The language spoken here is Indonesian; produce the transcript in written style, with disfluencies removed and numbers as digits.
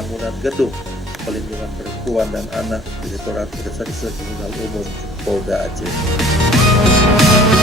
bangunan gedung Pelindungan Perempuan dan Anak Direktorat Reserse Kriminal Umum Polda Aceh.